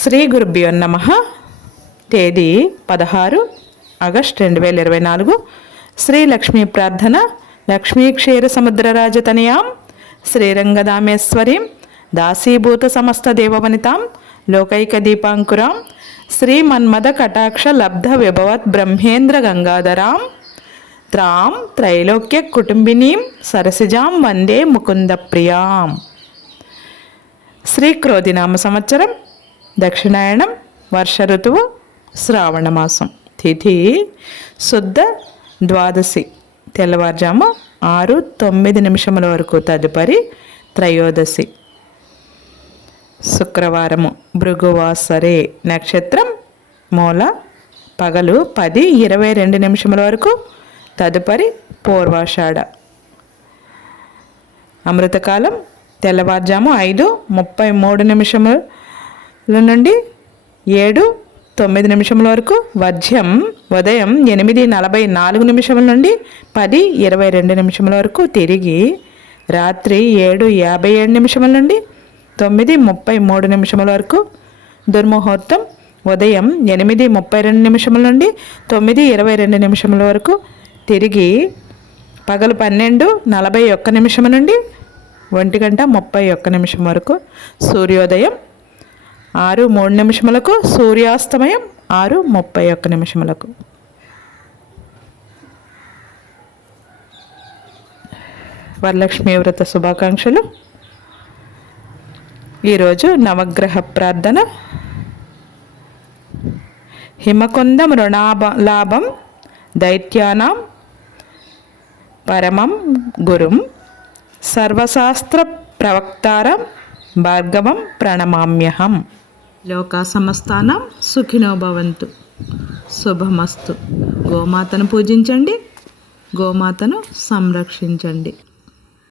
శ్రీ గురుభ్యో నమః. తేదీ 16 ఆగస్ట్ 2024. శ్రీ లక్ష్మీ ప్రార్థన. లక్ష్మీ క్షీర సముద్ర రాజతనయాం శ్రీరంగదామేశ్వరీం దాసీభూత సమస్త దేవవనితాం లోకైక దీపాంకురాం శ్రీమన్మద కటాక్ష లబ్ధ విభవత్ బ్రహ్మేంద్ర గంగాధరాం త్రాం త్రైలోక్య కుటుంబినీం సరసిజాం వందే ముకుంద ప్రియాం. శ్రీ క్రోధినామ సంవత్సరం, దక్షిణాయనం, వర్ష ఋతువు, శ్రావణ మాసం. తిథి శుద్ధ ద్వాదశి, తెల్లవారుజాము 6:09 వరకు. తదుపరి త్రయోదశి, శుక్రవారము, భృగువాసరే. నక్షత్రం మూల, పగలు 10:22 వరకు. తదుపరి పూర్వాషాఢ. అమృతకాలం తెల్లవారుజాము 5:33 నుండి 7:09 వరకు. వర్జ్యం ఉదయం 8:44 నుండి 10:22 వరకు. తిరిగి రాత్రి 7:57 నుండి 9:33 వరకు. దుర్ముహూర్తం ఉదయం 8:32 నుండి 9:22 వరకు. తిరిగి పగలు 12:41 నుండి 1:31 వరకు. సూర్యోదయం 6:03 సూర్యాస్తమయం 6:31. వరలక్ష్మీ వ్రత శుభాకాంక్షలు. ఈరోజు నవగ్రహ ప్రార్థన. హిమకుందం రుణాలాభం దైత్యానాం పరమం గురుం సర్వశాస్త్ర ప్రవక్తారం భార్గవం ప్రణమామ్యహం. లోకా సమస్తానం సుఖినో భవంతు. శుభమస్తు. గోమాతను పూజించండి, గోమాతను సంరక్షించండి.